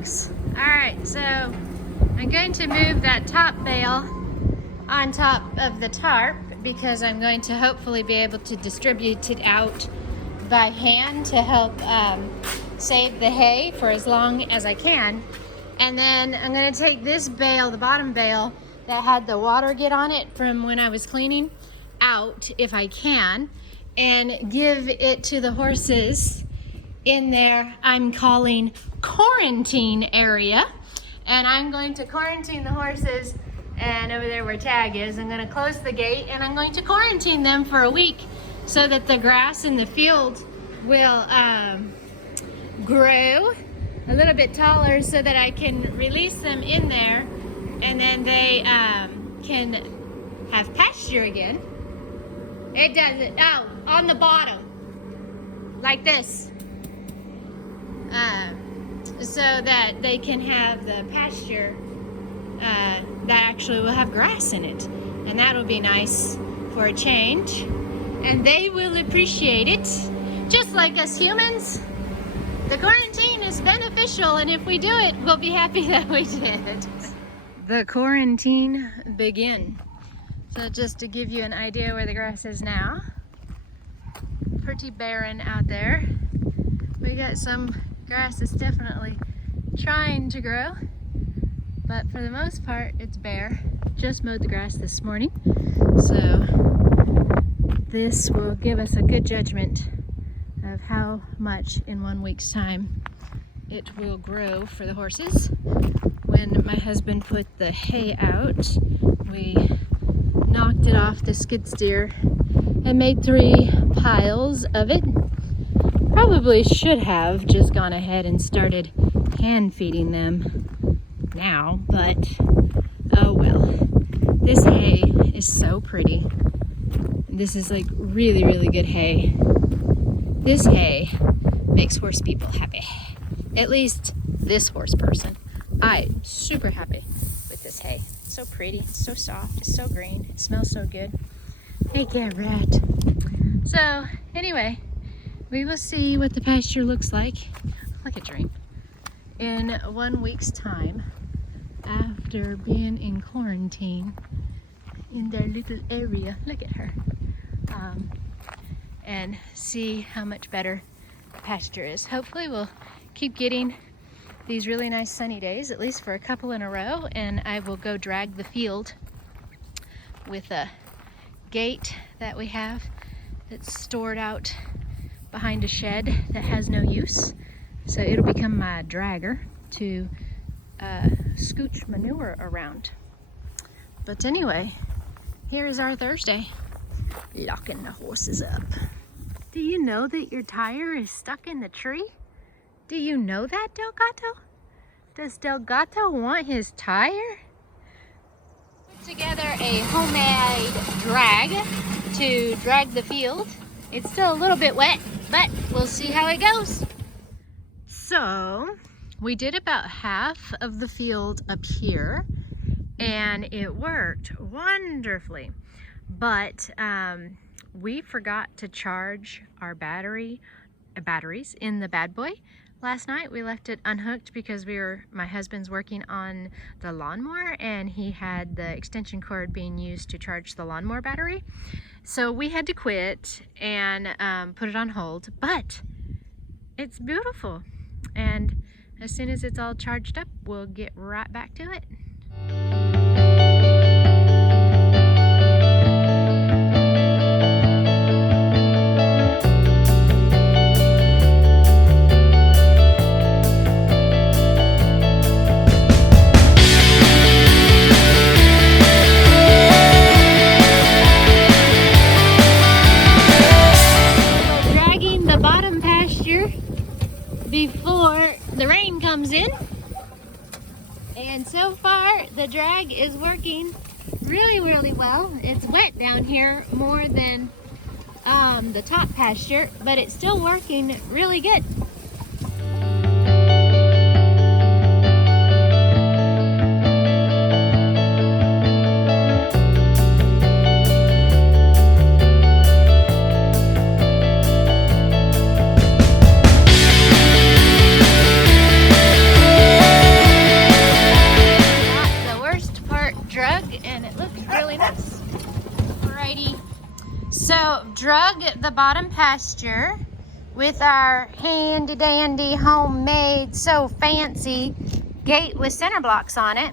folks. Alright, so I'm going to move that top bale on top of the tarp because I'm going to hopefully be able to distribute it out by hand to help save the hay for as long as I can. And then I'm going to take this bale, the bottom bale that had the water get on it from when I was cleaning, out if I can, and give it to the horses in there I'm calling quarantine area. And I'm going to quarantine the horses, and over there where Tag is, I'm going to close the gate and I'm going to quarantine them for a week so that the grass in the field will grow a little bit taller so that I can release them in there, and then they can have pasture again. It does it, oh, on the bottom, like this. So that they can have the pasture that actually will have grass in it. And that'll be nice for a change. And they will appreciate it. Just like us humans, the quarantine is beneficial, and if we do it, we'll be happy that we did. The quarantine begin. So just to give you an idea where the grass is now. Pretty barren out there. We got some grass that's definitely trying to grow, but for the most part it's bare. Just mowed the grass this morning, so this will give us a good judgment of how much in 1 week's time it will grow for the horses. When my husband put the hay out, we knocked it off the skid steer and made 3 piles of it. Probably should have just gone ahead and started hand feeding them now, but oh well. This hay is so pretty. This is like really, really good hay. This hay makes horse people happy. At least this horse person. I'm super happy with this hay. It's so pretty, it's so soft, it's so green, it smells so good. Hey, rat. So anyway, we will see what the pasture looks like. Look at Dream. In 1 week's time, after being in quarantine in their little area. Look at her. And see how much better the pasture is. Hopefully we'll keep getting these really nice sunny days, at least for a couple in a row, and I will go drag the field with a gate that we have that's stored out behind a shed that has no use. So it'll become my dragger to scooch manure around. But anyway, here is our Thursday. Locking the horses up. Do you know that your tire is stuck in the tree? Do you know that, Delgato? Does Delgato want his tire? Put together a homemade drag to drag the field. It's still a little bit wet, but we'll see how it goes. So we did about half of the field up here, and it worked wonderfully. But we forgot to charge our batteries in the bad boy last night. We left it unhooked because my husband's working on the lawnmower, and he had the extension cord being used to charge the lawnmower battery. So we had to quit and put it on hold, but it's beautiful. And as soon as it's all charged up, we'll get right back to it. Before the rain comes in, and so far the drag is working really, really well. It's wet down here more than the top pasture, but it's still working really good. drug the bottom pasture with our handy dandy homemade so fancy gate with center blocks on it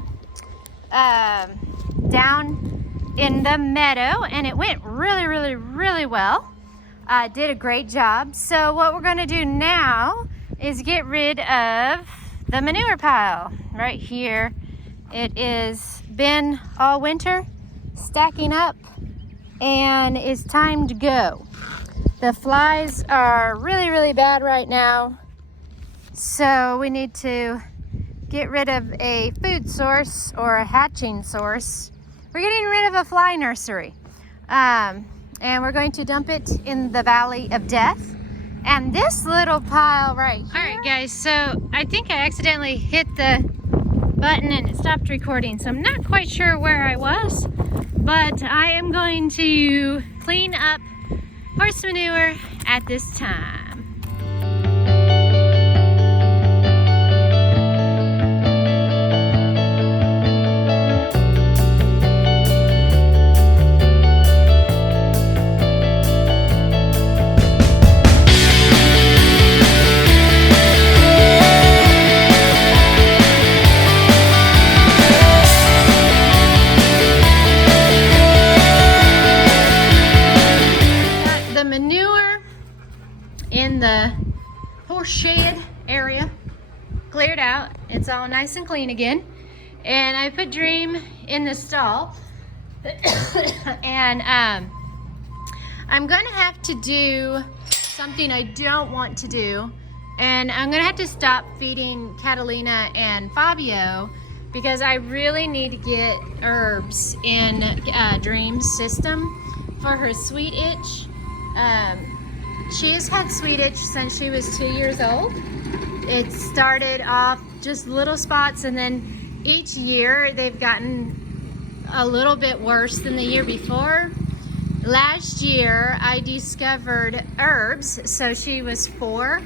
down in the meadow, and it went really well. Did a great job. So what we're going to do now is get rid of the manure pile right here. It is been all winter stacking up and it's time to go. The flies are really bad right now, so we need to get rid of a food source or a hatching source. We're getting rid of a fly nursery, and we're going to dump it in the Valley of Death. And this little pile right here. All right, guys, so I think I accidentally hit the button and it stopped recording, so I'm not quite sure where I was, but I am going to clean up horse manure at this time. In the horse shed area cleared out. It's all nice and clean again, and I put Dream in the stall and I'm gonna have to do something I don't want to do, and I'm gonna have to stop feeding Catalina and Fabio because I really need to get herbs in Dream's system for her sweet itch. She has had sweet itch since she was 2 years old. It started off just little spots, and then each year they've gotten a little bit worse than the year before. Last year I discovered herbs, so she was 4,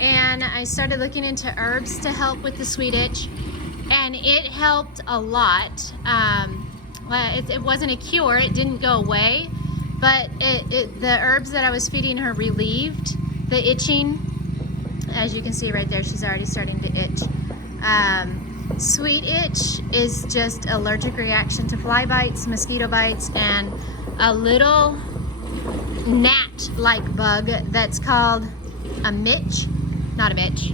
and I started looking into herbs to help with the sweet itch, and it helped a lot. Well, it wasn't a cure, it didn't go away, but the herbs that I was feeding her relieved the itching. As you can see right there, she's already starting to itch. Sweet itch is just allergic reaction to fly bites, mosquito bites, and a little gnat-like bug that's called a mitch. Not a mitch.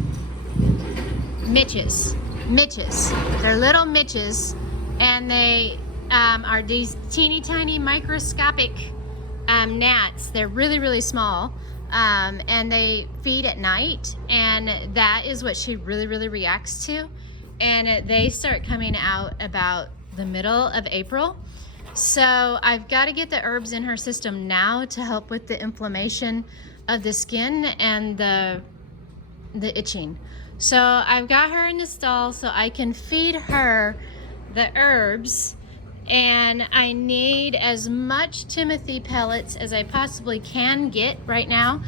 Mitches. Mitches. They're little mitches, and they are these teeny tiny microscopic gnats. They're really small, and they feed at night, and that is what she really reacts to, and they start coming out about the middle of April. So I've got to get the herbs in her system now to help with the inflammation of the skin and the itching. So I've got her in the stall so I can feed her the herbs, and I need as much Timothy pellets as I possibly can get right now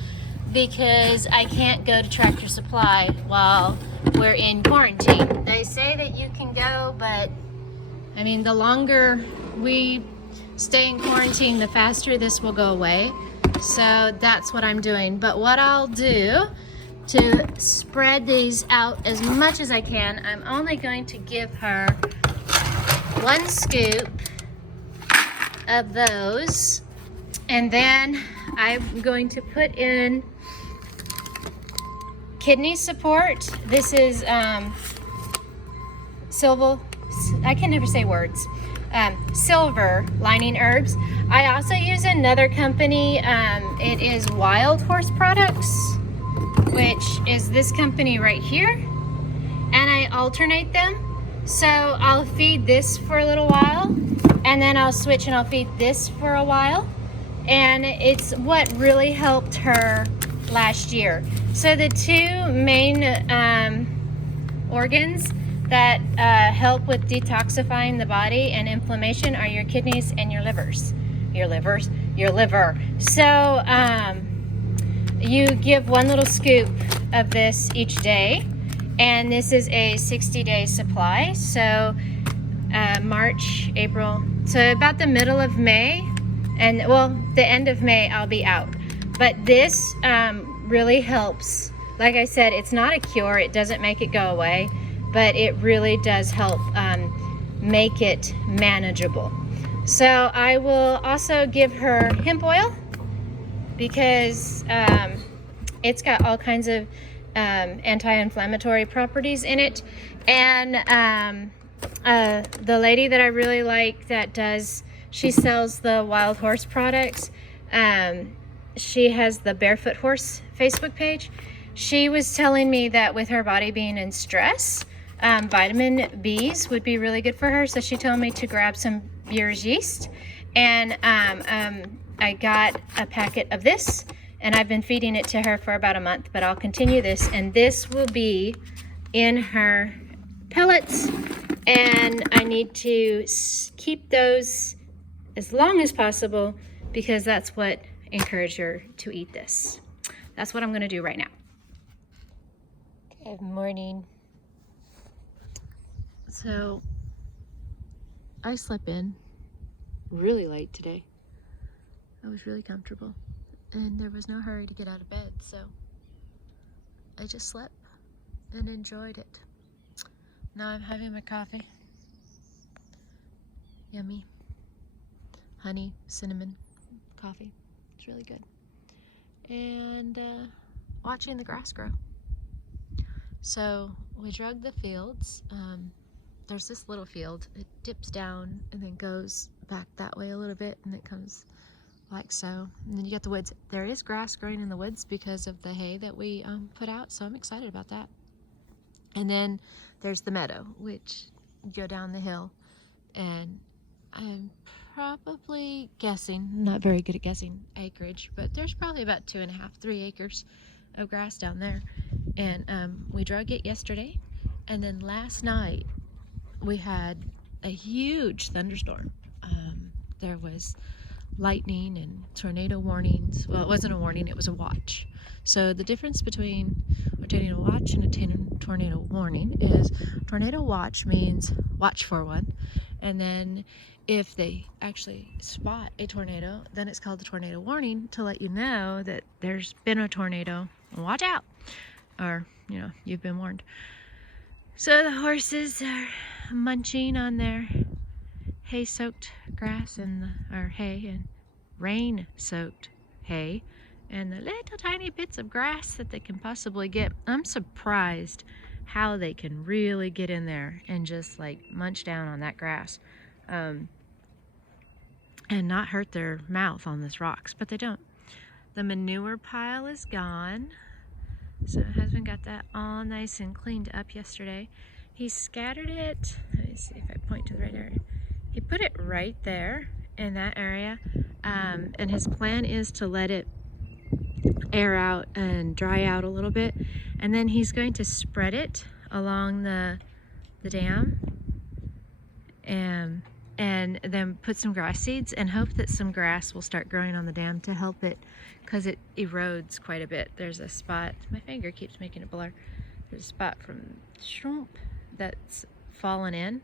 because I can't go to Tractor Supply while we're in quarantine. They say that you can go, but I mean, the longer we stay in quarantine, the faster this will go away. So that's what I'm doing. But what I'll do to spread these out as much as I can, I'm only going to give her 1 scoop of those, and then I'm going to put in kidney support. This is silver, I can never say words, silver lining herbs. I also use another company, it is Wild Horse Products, which is this company right here, and I alternate them. So I'll feed this for a little while, and then I'll switch and I'll feed this for a while, and it's what really helped her last year. So the 2 main organs that help with detoxifying the body and inflammation are your kidneys and your livers. Your liver. So you give 1 little scoop of this each day, and this is a 60-day supply. So March, April, so about the middle of May, And well, the end of May I'll be out. But this really helps. Like I said, it's not a cure. It doesn't make it go away, but it really does help make it manageable. So I will also give her hemp oil because it's got all kinds of anti-inflammatory properties in it. And the lady that I really like that she sells the Wild Horse products. She has the Barefoot Horse Facebook page. She was telling me that with her body being in stress, vitamin Bs would be really good for her. So she told me to grab some Beer's yeast. And I got a packet of this, and I've been feeding it to her for about a month, but I'll continue this. And this will be in her pellets. And I need to keep those as long as possible because that's what encouraged her to eat this. That's what I'm going to do right now. Good morning. So I slept in really late today. I was really comfortable and there was no hurry to get out of bed, so I just slept and enjoyed it. Now I'm having my coffee. Yummy. Honey, cinnamon coffee. It's really good. And watching the grass grow. So we drug the fields. There's this little field. It dips down and then goes back that way a little bit, and it comes like so. And then you got the woods. There is grass growing in the woods because of the hay that we put out, so I'm excited about that. And then there's the meadow, which you go down the hill, and I'm probably guessing, not very good at guessing acreage, but there's probably about 2.5, 3 acres of grass down there. And we drug it yesterday, and then last night we had a huge thunderstorm. There was lightning and tornado warnings. Well, it wasn't a warning, it was a watch. So the difference between a tornado watch and a tornado warning is tornado watch means watch for one, and then if they actually spot a tornado, then it's called the tornado warning to let you know that there's been a tornado and watch out, or you've been warned. So the horses are munching on their hay-soaked grass or hay and rain-soaked hay and the little tiny bits of grass that they can possibly get. I'm surprised how they can really get in there and just like munch down on that grass and not hurt their mouth on these rocks, but they don't. The manure pile is gone. So husband got that all nice and cleaned up yesterday. He scattered it. Let me see if I point to the right area. He put it right there in that area, and his plan is to let it air out and dry out a little bit, and then he's going to spread it along the dam and then put some grass seeds and hope that some grass will start growing on the dam to help it, because it erodes quite a bit. There's a spot, my finger keeps making it blur, there's a spot from shrimp that's fallen in,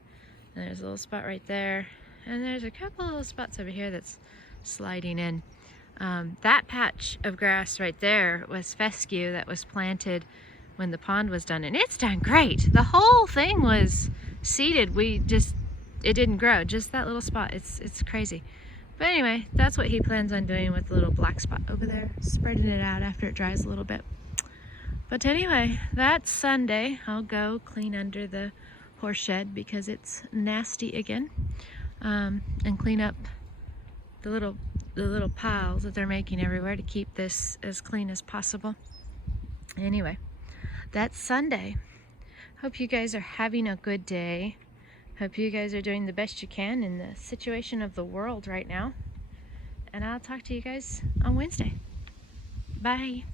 and there's a little spot right there, and there's a couple little spots over here that's sliding in. That patch of grass right there was fescue that was planted when the pond was done, and it's done great. The whole thing was seeded. It didn't grow, just that little spot. It's crazy. But anyway, that's what he plans on doing with the little black spot over there, spreading it out after it dries a little bit. But anyway, that's Sunday. I'll go clean under the horse shed because it's nasty again, and clean up the little piles that they're making everywhere to keep this as clean as possible. Anyway, that's Sunday. Hope you guys are having a good day. Hope you guys are doing the best you can in the situation of the world right now. And I'll talk to you guys on Wednesday. Bye.